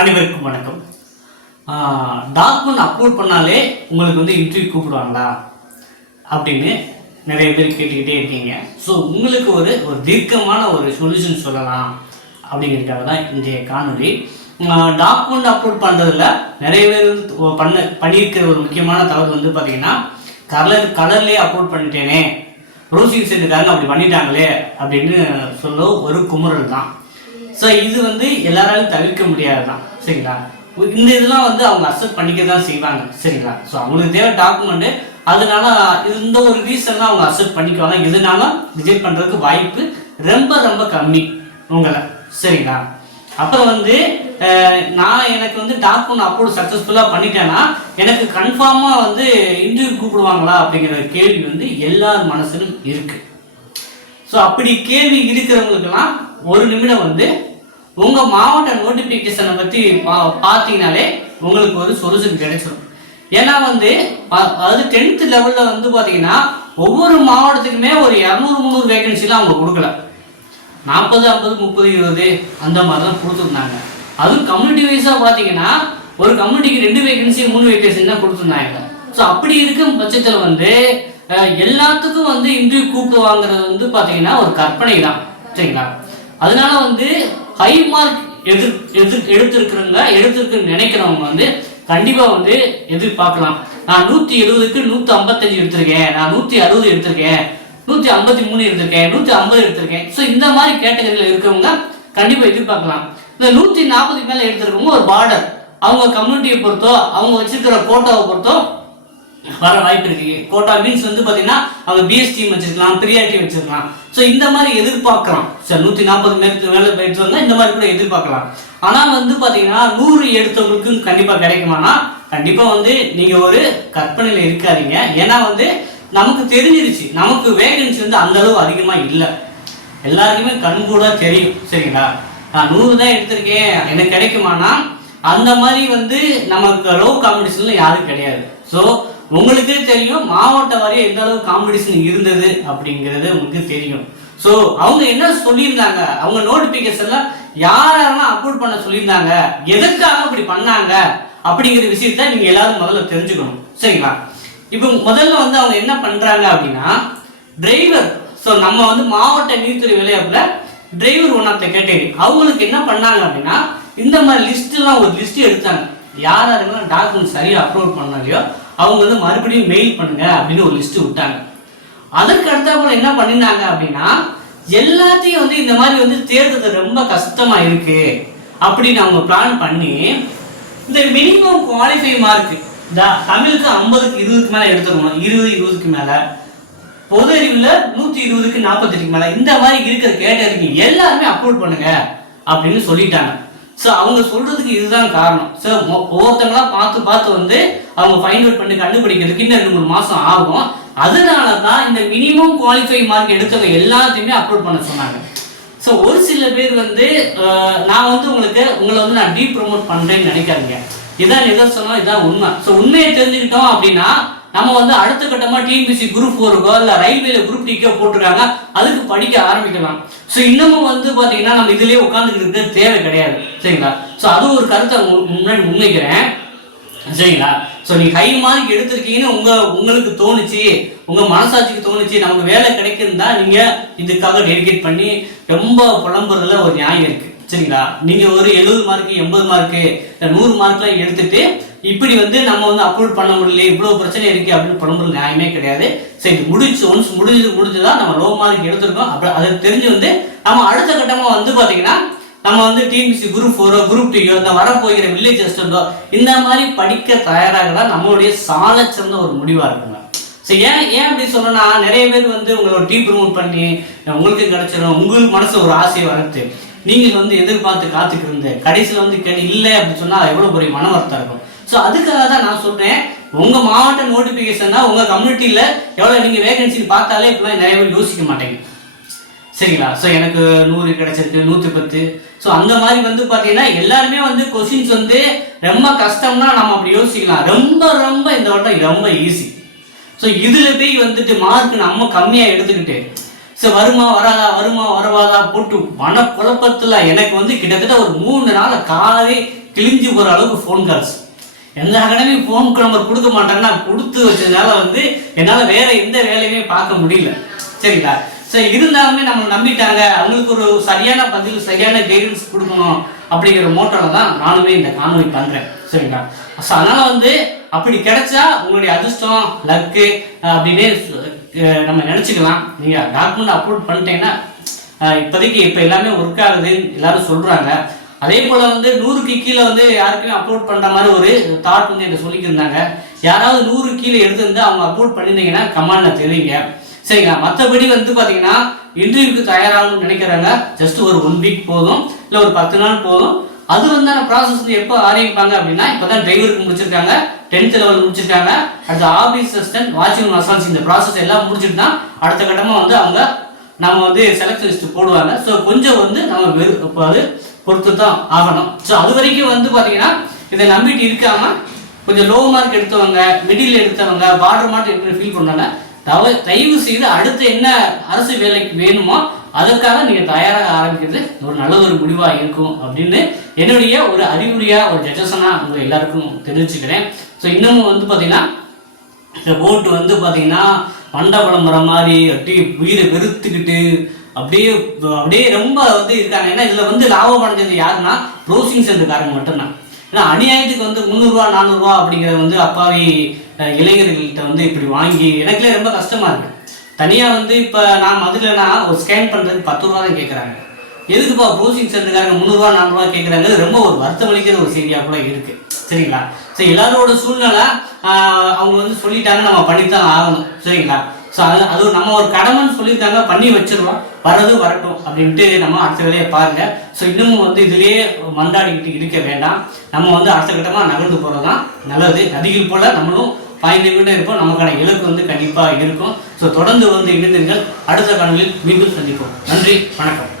அனைவருக்கும் வணக்கம். Document upload பண்ணாலே உங்களுக்கு வந்து இன்டர்வியூ கூப்பிடுவாங்களா அப்படின்னு நிறைய பேர் கேட்டுக்கிட்டே இருக்கீங்க. ஸோ உங்களுக்கு ஒரு தீர்க்கமான ஒரு சொல்யூஷன் சொல்லலாம் அப்படிங்கிறதுக்காக தான் இன்றைய காணொலி. டாக்குமெண்ட் அப்லோட் பண்ணுறதுல நிறைய பேர் வந்து பண்ணியிருக்கிற ஒரு முக்கியமான தகவல் வந்து பார்த்தீங்கன்னா கலர்லேயே அப்லோட் பண்ணிட்டேனே, ப்ரௌசிங் சென்டருக்காரங்க அப்படி பண்ணிட்டாங்களே அப்படின்னு சொல்ல ஒரு குமுறல் தான். ஸோ இது வந்து எல்லாராலும் தவிர்க்க முடியாது தான், சரிங்களா. இந்த இதெல்லாம் வந்து அவங்க அக்செப்ட் பண்ணிக்க தான் செய்வாங்க, சரிங்களா. ஸோ அவங்களுக்கு தேவை டாக்குமெண்ட்டு, அதனால இந்த ஒரு ரீசன்லாம் அவங்க அக்செப்ட் பண்ணிக்குவாங்க. இதனால ரிஜெக்ட் பண்ணுறதுக்கு வாய்ப்பு ரொம்ப ரொம்ப கம்மி உங்களை, சரிங்களா. அப்புறம் வந்து எனக்கு வந்து டாக்குமெண்ட் அப்லோட் சக்ஸஸ்ஃபுல்லாக பண்ணிட்டேன்னா எனக்கு கன்ஃபார்மாக வந்து இன்டர்வியூ கூப்பிடுவாங்களா அப்படிங்கிற கேள்வி வந்து எல்லார் மனசிலும் இருக்குது. ஸோ அப்படி கேள்வி இருக்கிறவங்களுக்கெல்லாம் ஒரு நிமிடம் வந்து உங்கள் மாவட்ட நோட்டிஃபிகேஷனை பற்றி பார்த்தீங்கனாலே உங்களுக்கு ஒரு சொல்யூஷன் கிடைச்சிடும். ஏன்னா வந்து அது 10th லெவலில் வந்து பார்த்தீங்கன்னா ஒவ்வொரு மாவட்டத்துக்குமே ஒரு 200-300 வேகன்சிலாம் அவங்க கொடுக்கல. 40, 50, 30, 20 அந்த மாதிரி தான் கொடுத்துருந்தாங்க. அதுவும் கம்யூனிட்டி வைஸாக பார்த்தீங்கன்னா ஒரு கம்யூனிட்டிக்கு 2 வேகன்சி 3 வேகன்சி தான் கொடுத்துருந்தாங்க. ஸோ அப்படி இருக்கும் பட்சத்தில் வந்து எல்லாத்துக்கும் வந்து இன்டர்வியூ கூப்பிடுவாங்கிறது வந்து பார்த்தீங்கன்னா ஒரு கற்பனை தான், சரிங்களா. அதனால வந்து ஹை மார்க் எடுத்திருக்குன்னு நினைக்கிறவங்க வந்து கண்டிப்பாக வந்து எதிர்பார்க்கலாம். நான் 170க்கு 155 எடுத்திருக்கேன், நான் 160 எடுத்திருக்கேன், 153 எடுத்திருக்கேன், 150 எடுத்திருக்கேன். ஸோ இந்த மாதிரி கேட்டகரியில் இருக்கிறவங்க கண்டிப்பாக எதிர்பார்க்கலாம். இந்த 140க்கு மேலே எடுத்திருக்கவங்க ஒரு பார்டர், அவங்க கம்யூனிட்டியை பொறுத்தோ அவங்க வச்சிருக்கிற கோட்டாவை பொறுத்தோ வர வாய்ப்பு இருக்கு. கோட்டா மீன்ஸ் வந்து பார்த்தீங்கன்னா அவங்க பிஎஸ்டி வச்சிருக்கலாம், பிரியாரிட்டி வச்சிருக்கலாம். ஸோ இந்த மாதிரி எதிர்பார்க்கலாம். சார் 140 மேலே போயிட்டு இந்த மாதிரி கூட எதிர்பார்க்கலாம். ஆனால் வந்து பார்த்தீங்கன்னா 100 எடுத்தவங்களுக்கு கண்டிப்பாக கிடைக்குமானா கண்டிப்பாக வந்து நீங்கள் ஒரு கற்பனையில் இருக்காதீங்க. ஏன்னா வந்து நமக்கு தெரிஞ்சிருச்சு, நமக்கு வேகன்சி வந்து அந்த அளவு அதிகமாக இல்லை, எல்லாருக்குமே கண் கூட தெரியும், சரிங்களா. நான் 100 தான் எடுத்திருக்கேன், எனக்கு கிடைக்குமானா அந்த மாதிரி வந்து நமக்கு லோ காம்படிஷன்ல யாரும் கிடையாது. ஸோ உங்களுக்கே தெரியும் மாவட்ட வாரியாக எந்த அளவு காம்படிஷன் இருந்தது அப்படிங்கிறது உங்களுக்கு தெரியும். ஸோ அவங்க என்ன சொல்லியிருந்தாங்க, அவங்க நோட்டிஃபிகேஷன்ல யாரெல்லாம் அப்லோட் பண்ண சொல்லியிருந்தாங்க, எதுக்காக அப்படி பண்ணாங்க அப்படிங்கிற விஷயத்த நீங்க எல்லாரும் முதல்ல தெரிஞ்சுக்கணும், சரிங்களா. இப்போ முதல்ல வந்து அவங்க என்ன பண்றாங்க அப்படின்னா டிரைவர். ஸோ நம்ம வந்து மாவட்ட நீதித்துறை விளையாட்டுல driver one of the category அவங்களுக்கு என்ன பண்ணாங்க அப்படின்னா இந்த மாதிரி லிஸ்ட்லாம் ஒரு லிஸ்ட் எடுத்தாங்க. யாரெல்லாம் டாக்குமெண்ட் சரியாக அப்லோட் பண்ணலையோ அவங்க வந்து மறுபடியும் மெயில் பண்ணுங்க அப்படின்னு ஒரு லிஸ்ட் விட்டாங்க. அதற்கு அடுத்தாப்புல என்ன பண்ணினாங்க அப்படின்னா எல்லாத்தையும் வந்து இந்த மாதிரி வந்து தேர்தல் ரொம்ப கஷ்டமா இருக்கு அப்படின்னு அவங்க பிளான் பண்ணி இந்த மினிமம் குவாலிஃபை மார்க் தமிழுக்கு 50க்கு 20க்கு மேல எடுத்துக்கணும், 20-20க்கு மேல, பொது அறிவுல 120க்கு 48க்கு மேல, இந்த மாதிரி இருக்கிற கேட்டகரிக்கு எல்லாருமே அப்லோட் பண்ணுங்க அப்படின்னு சொல்லிட்டாங்க. ஸோ அவங்க சொல்றதுக்கு இதுதான் காரணம். ஸோ ஒவ்வொருத்தங்களா பார்த்து வந்து அவங்க ஃபைண்ட் அவுட் பண்ணி கண்டுபிடிக்கிறதுக்கு இன்னும் 2-3 மாசம் ஆகும். அதனால தான் இந்த மினிமம் குவாலிஃபை மார்க் எடுத்தவங்க எல்லாத்தையுமே அப்லோட் பண்ண சொன்னாங்க. ஸோ ஒரு சில பேர் வந்து நான் வந்து உங்களை வந்து நான் டீப் ப்ரொமோட் பண்றேன்னு நினைக்காதீங்க. இதான் நிதர்சனம், இதான் உண்மை. ஸோ உண்மையை தெரிஞ்சுக்கிட்டோம் அப்படின்னா நம்ம வந்து அடுத்த கட்டமா டிஎன்பிஎஸ்சி குரூப் 4க்கோ இல்லை ரயில்வேல குரூப் டிக்கோ போட்டிருக்காங்க, அதுக்கு படிக்க ஆரம்பிக்கலாம். ஸோ இன்னமும் வந்து பார்த்தீங்கன்னா நம்ம இதுலேயே உட்காந்துக்கிட்டு தேவை கிடையாது, சரிங்களா. ஸோ அது ஒரு கருத்தை முன்னாடி முன்வைக்கிறேன், சரிங்களா. ஸோ நீ ஹை மார்க் எடுத்திருக்கீங்கன்னு உங்களுக்கு தோணுச்சு, உங்க மனசாட்சிக்கு தோணுச்சு, நமக்கு வேலை கிடைக்குதுன்னா நீங்க இதுக்காக டெடிகேட் பண்ணி ரொம்ப புலம்புறதுல ஒரு நியாயம் இருக்கு, சரிங்களா. நீங்க ஒரு 70 மார்க்கு 80 மார்க்கு 100 மார்க்லாம் எடுத்துட்டு இப்படி வந்து நம்ம வந்து அப்லோட் பண்ண முடியல, இவ்வளவு பிரச்சனை இருக்கு அப்படின்னு புலம்புறது நியாயமே கிடையாது. சரி ஒன்ஸ் முடிஞ்சுதான் நம்ம லோ மார்க் எடுத்திருக்கோம். அப்புறம் அதை தெரிஞ்சு வந்து நம்ம அடுத்த கட்டமா வந்து பாத்தீங்கன்னா நம்ம வந்து டிஎன்பிஎஸ்சி குரூப் 4 குரூப் 2 இந்த வரப்போகிற வில்லேஜ் அசிஸ்டன்டோ இந்த மாதிரி படிக்க தயாராக தான் நம்மளுடைய சால சிறந்த ஒரு முடிவா இருக்குங்க. சரி ஏன் அப்படி சொல்லணும்னா நிறைய பேர் வந்து உங்களோட டீ ப்ரமோட் பண்ணி உங்களுக்கு கிடைச்சிடும், உங்களுக்கு மனசு ஒரு ஆசையை வளர்த்து நீங்கள் வந்து எதிர்பார்த்து காத்துக்கிருந்து கடைசியில் வந்து இல்லை அப்படின்னு சொன்னா எவ்வளவு பெரிய மன வருத்தம் இருக்கும். ஸோ அதுக்காக தான் நான் சொல்றேன், உங்க மாவட்ட நோட்டிபிகேஷன் தான் உங்க கம்யூனிட்டியில எவ்வளவு நீங்க வேகன்சி பார்த்தாலே இப்பெல்லாம் நிறைய பேர் யோசிக்க மாட்டேங்க, சரிங்களா. ஸோ எனக்கு 100 கிடைச்சிருக்கு, 110. ஸோ அந்த மாதிரி வந்து பார்த்தீங்கன்னா எல்லாருமே வந்து கொஸ்டின்ஸ் வந்து ரொம்ப கஷ்டம்னா நம்ம அப்படி யோசிக்கலாம். ரொம்ப ரொம்ப இந்த வட்டம் ரொம்ப ஈஸி. ஸோ இதுல போய் வந்துட்டு மார்க் நம்ம கம்மியாக எடுத்துக்கிட்டு வருமா வரவாதா போட்டு மன குழப்பத்துல எனக்கு வந்து கிட்டத்தட்ட ஒரு 3 நாள் காலே கிழிஞ்சு போகிற அளவுக்கு ஃபோன் கால்ஸ். எந்த அகாடமி ஃபோன் நம்பர் கொடுக்க மாட்டாங்கன்னா கொடுத்து வச்சதுனால வந்து என்னால் வேற எந்த வேலையுமே பார்க்க முடியல. சரிங்களா? சரி, இருந்தாலுமே நம்ம நம்பிட்டாங்க, அவங்களுக்கு ஒரு சரியான பதில் சரியான கைடன்ஸ் கொடுக்கணும் அப்படிங்கிற மோட்டோவில் தான் நானுமே இந்த காணொலி பண்ணுறேன். சரிங்களா? ஸோ அதனால் வந்து அப்படி கிடைச்சா உங்களுடைய அதிர்ஷ்டம் லக்கு அப்படின்னே நம்ம நினச்சிக்கலாம். நீங்கள் டாக்குமெண்ட் அப்லோட் பண்ணிட்டீங்கன்னா இப்போதைக்கு இப்போ எல்லாமே ஒர்க் ஆகுதுன்னு எல்லாரும் சொல்கிறாங்க. அதே போல் வந்து 100க்கு கீழே வந்து யாருக்குமே அப்லோட் பண்ணுற மாதிரி ஒரு தாட் வந்து எனக்கு சொல்லிக்கிருந்தாங்க. யாராவது 100 கீழே எடுத்துருந்து அவங்க அப்லோட் பண்ணியிருந்தீங்கன்னா கமெண்ட்ல தெரிவிங்க. சரிங்களா? மற்றபடி வந்து பார்த்தீங்கன்னா இன்டர்வியூக்கு தயாராகணும்னு நினைக்கிறாங்க, ஜஸ்ட் ஒரு 1 வீக் போதும், இல்லை ஒரு 10 நாள் போதும். அது வந்து அந்த ப்ராசஸ் வந்து எப்போ ஆரம்பிப்பாங்க அப்படின்னா, இப்போ தான் டிரைவருக்கு முடிச்சிருக்காங்க, 10th லெவல் முடிச்சிருக்காங்க, அடுத்த ஆஃபீஸ் அசிஸ்டன்ட், வாட்சிங் மசால்ஸ், இந்த ப்ராசஸ் எல்லாம் முடிச்சுட்டு தான் அடுத்த கட்டமாக வந்து அவங்க நம்ம வந்து செலக்ஷன் லிஸ்ட் போடுவாங்க. ஸோ கொஞ்சம் வந்து நம்ம அது பொறுத்து தான் ஆகணும். ஸோ அது வரைக்கும் வந்து பார்த்தீங்கன்னா இதை நம்பிட்டு இருக்காம கொஞ்சம் லோ மார்க் எடுத்தவங்க, மிடில் எடுத்தவங்க, பார்டர் மார்க் எப்படி ஃபீல் பண்ணாங்க, தயவு செய்து அடுத்து என்ன அரசு வேலைக்கு வேணுமோ அதற்காக நீங்கள் தயாராக ஆரம்பிக்கிறது ஒரு நல்ல ஒரு முடிவாக இருக்கும் அப்படின்னு என்னுடைய ஒரு அறிவுரையாக ஒரு ஜட்ஜஸனாக உங்களை எல்லாருக்கும் தெரிவிச்சுக்கிறேன். ஸோ இன்னமும் வந்து பார்த்தீங்கன்னா இந்த போட்டு வந்து பார்த்தீங்கன்னா மண்டை குழம்புற மாதிரி அப்படியே உயிரை வெறுத்துக்கிட்டு அப்படியே அப்படியே ரொம்ப வந்து இருக்காங்க. ஏன்னா இதில் வந்து லாபம் அடைஞ்சது யாருன்னா ப்ரௌசிங் சென்டர்காரங்க மட்டும்தான். ஏன்னா அநியாயத்துக்கு வந்து 300 400 அப்படிங்கிறத வந்து அப்பாவி இளைஞர்கள்கிட்ட வந்து இப்படி வாங்கி எனக்குலே ரொம்ப கஷ்டமா இருக்கு. தனியாக வந்து இப்போ நான் மதுரைனா ஒரு ஸ்கேன் பண்ணுறதுக்கு 10 ரூபா தான் கேட்குறாங்க. எதுக்குப்பா ப்ரௌசிங் சென்டர்காரங்க 300 400 கேட்குறாங்க? ரொம்ப ஒரு வருத்தமளிக்கிற ஒரு செய்தியாக கூட இருக்கு. சரிங்களா? சரி, எல்லாரோட சூழ்நிலை அவங்க வந்து சொல்லிட்டாங்க, நம்ம பண்ணித்தான் ஆகணும். சரிங்களா? ஸோ அது நம்ம ஒரு கடமைன்னு சொல்லியிருக்காங்க, பண்ணி வச்சிருவோம், வர்றது வரட்டும் அப்படின்ட்டு நம்ம அடுத்த வேலையை பாருங்க. ஸோ இன்னமும் வந்து இதுலேயே மண்டாடிக்கிட்டு இருக்க வேண்டாம். நம்ம வந்து அடுத்த கட்டமாக நகர்ந்து போகிறது தான் நல்லது. நதிகள் போல் நம்மளும் பாய்ந்துகிட்டே இருப்போம். நமக்கான இலக்கு வந்து கண்டிப்பாக இருக்கும். ஸோ தொடர்ந்து வந்து இணைந்தீர்கள். அடுத்த காணொலியில் மீண்டும் சந்திப்போம். நன்றி, வணக்கம்.